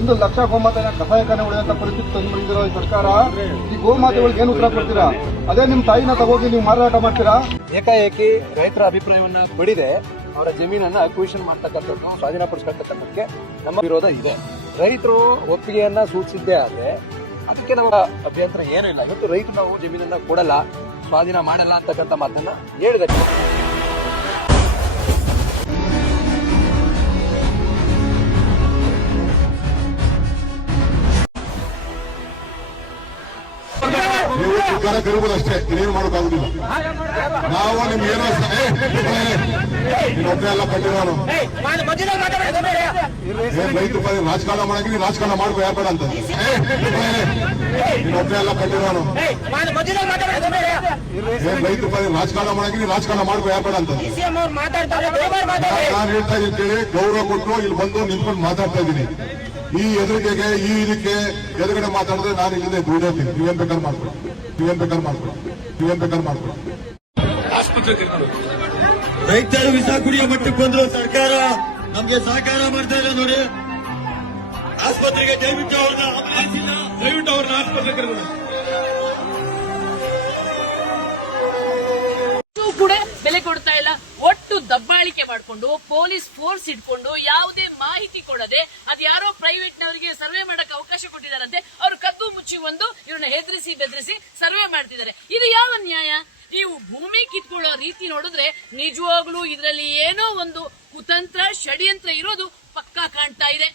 1 ಲಕ್ಷ ಗೋಮಾತೆನ ಕಸಾಯಖಾನೆ ಉಳಿದಂತ ಪರಿಸ್ಥಿತಿ ತಂದಿರೋ ಈ ಸರ್ಕಾರ ಈ ಗೋಮಾತೆಗಳಿಗೆ ಏನು ಉತ್ತರ ಕೊಡ್ತೀರಾ? ಅದೇ ನಿಮ್ ತಾಯಿನ ತಗೋಗಿ ನೀವು ಮಾರಾಟ ಮಾಡ್ತೀರಾ? ಏಕಾಏಕಿ ರೈತರ ಅಭಿಪ್ರಾಯವನ್ನ ಪಡೆದೆ ಅವರ ಜಮೀನನ್ನ ಅಕ್ವಿಷನ್ ಮಾಡ್ತಕ್ಕಂಥದ್ದು, ಸ್ವಾಧೀನಪಡಿಸತಕ್ಕಂಥಕ್ಕೆ ನಮ್ಮ ವಿರೋಧ ಇದೆ. ರೈತರು ಒಪ್ಪಿಗೆಯನ್ನ ಸೂಚಿಸಿದ್ದೇ ಆದ್ರೆ ಅದಕ್ಕೆ ನಮ್ಮ ಅಭ್ಯಂತರ ಏನೂ ಇಲ್ಲ. ಇವತ್ತು ರೈತರು ನಾವು ಜಮೀನನ್ನ ಕೊಡಲ್ಲ, ಸ್ವಾಧೀನ ಮಾಡಲ್ಲ ಅಂತಕ್ಕಂಥ ಮಾತನ್ನ ಹೇಳಿದೆ. ನೀವು ಸರ್ಕಾರ ಕರುವುದಷ್ಟೇ, ಇನ್ನೇನು ಮಾಡೋಕ್ಕಾಗುದಿಲ್ಲ. ನಾವು ನಿಮ್ಗೆ ಏನೋ ಒಬ್ಬನೇ ಎಲ್ಲ ಪಟ್ಟಿರೋನು ರೈತರ ಪರ ರಾಜಕಾರಣ ಮಾಡಂಗಿದ್ರೆ ರಾಜಕಾರಣ ಮಾಡ್ಕೋ, ಯಾರು ಬೇಡ ಅಂತ ಒಬ್ಬನೇ ಎಲ್ಲ ಪಟ್ಟಿರೋನು ರೈತರ ಪರ ರಾಜಕಾರಣ ಮಾಡಂಗಿದ್ರೆ ರಾಜಕಾರಣ ಮಾಡ್ಕೋ, ಯಾರು ಬೇಡ ಅಂತ ನಾನು ಹೇಳ್ತಾ ಇದ್ದೀನಿ ಕೇಳಿ. ಗೌರವ ಕೊಟ್ಟು ಇಲ್ಲಿ ಬಂದು ನಿಂತ್ಕೊಂಡು ಮಾತಾಡ್ತಾ ಇದ್ದೀನಿ. ಈ ಎದುರಿಕೆಗೆ ಈ ಇದಕ್ಕೆ ಎದುರುಗಡೆ ಮಾತಾಡಿದ್ರೆ ನಾನು ಇಲ್ಲಿಂದ ದುಡಿಯೋತೀನಿ. ನೀವೇನ್ ಬೇಕಾದ್ರೆ ಮಾಡ್ಕೊಳ್ಳಿ, ನೀವೇನ್ ಬೇಕಾದ್ರೆ ಮಾಡ್ಕೊಳ್ಳಿ, ನೀವೇನ್ ಬೇಕಾದ್ರೆ ಮಾಡ್ಕೊಳ್ಳಿ. ರೈತರು ವಿಷ ಕುಡಿಯೋ ಮಟ್ಟಕ್ಕೆ ಬಂದ್ರು, ಸರ್ಕಾರ ನಮ್ಗೆ ಸಹಕಾರ ಮಾಡ್ತಾ ಇಲ್ಲ ನೋಡಿ. ಆಸ್ಪತ್ರೆಗೆ ದಯವಿಟ್ಟು ಅವ್ರನ್ನ ಆಸ್ಪತ್ರೆಗೆ ಕೂಡ ಬೆಲೆ ಕೊಡ್ತಾ ಇಲ್ಲ. ಒಟ್ಟು ದಬ್ಬಾಳಿಕೆ ಮಾಡಿಕೊಂಡು ಪೊಲೀಸ್ ಫೋರ್ಸ್ ಇಟ್ಕೊಂಡು ಯಾವುದೇ ಮಾಹಿತಿ ಕೊಡದೆ ಅದು ಯಾರೋ ಪ್ರೈವೇಟ್ ನವರಿಗೆ ಸರ್ವೆ ಮಾಡಕ್ಕೆ ಅವಕಾಶ ಕೊಟ್ಟಿದ್ದಾರಂತೆ. ಅವರು ಕದ್ದು ಮುಚ್ಚಿ ಇವ್ರನ್ನ ಹೆದರಿಸಿ ಬೆದರಿಸಿ ಸರ್ವೆ ಮಾಡ್ತಿದ್ದಾರೆ. ಇದು ಯಾವ ನ್ಯಾಯ? ನೀವು ಭೂಮಿ ಕಿತ್ಕೊಳ್ಳೋ ರೀತಿ ನೋಡಿದ್ರೆ ನಿಜವಾಗ್ಲೂ ಇದರಲ್ಲಿ ಏನೋ ಒಂದು ಕುತಂತ್ರ ಷಡ್ಯಂತ್ರ ಇರೋದು ಪಕ್ಕಾ ಕಾಣ್ತಾ ಇದೆ.